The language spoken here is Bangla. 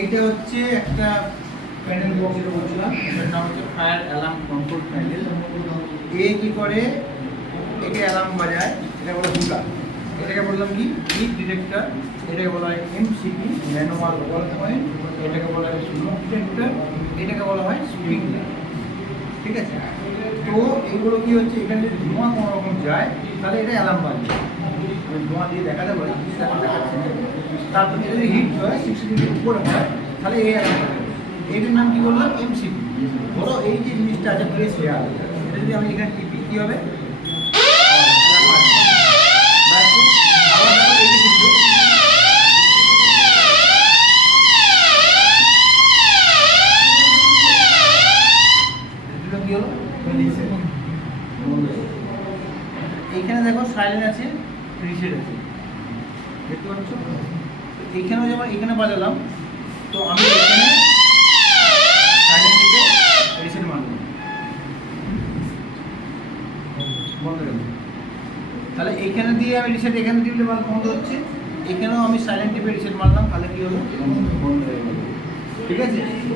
এইটা হচ্ছে একটা প্যানেল বক্স, যেটা বলছিলাম এটার নাম হচ্ছে ফায়ার অ্যালার্ম কন্ট্রোল প্যানেল। এ কি করে, একে অ্যালার্ম বাজায়, এটা বলে হুকা। এটাকে বললাম কি হিট ডিটেক্টর, এটাকে বলা হয় এমসিপি ম্যানুয়াল ওয়াল পয়েন্ট, এটাকে বলা হয় স্মোক ডিটেক্টর, এটাকে বলা হয় স্প্রিংলার। ঠিক আছে, তো এগুলো কি হচ্ছে, এখানে যদি ধোঁয়া কোনো রকম যায় তাহলে এটা অ্যালার্ম বাজবে। আমি ধোঁয়া দিয়ে দেখাতে পারি, দেখাচ্ছি। তারপর এটা যদি হিট হয় 60 ডিগ্রির উপরে হয় তাহলে এই অ্যালার্ম বাজবে। এইটার নাম কি বললাম, এমসিপি। ধরো এই যে জিনিসটা আছে প্রেস লেয়ার, এটা যদি আমি এখানে টিপি কী হবে, এইখানে দেখো সাইলেন্ট আছে, রিসেট আছে, দেখতে পাচ্ছ। এইখানেও যেমন এখানে বাজালাম, তো আমি এখানে সাইলেন্ট থেকে রিসেট মারলাম, বন্ধ হয়ে গেল। তাহলে এইখানে দিয়ে আমি রিসেট, এখানে টিপলে বন্ধ হচ্ছে, এখানেও আমি সাইলেন্ট টিপে রিসেট মারলাম, তাহলে কি হলো, বন্ধ হয়ে গেল। ঠিক আছে।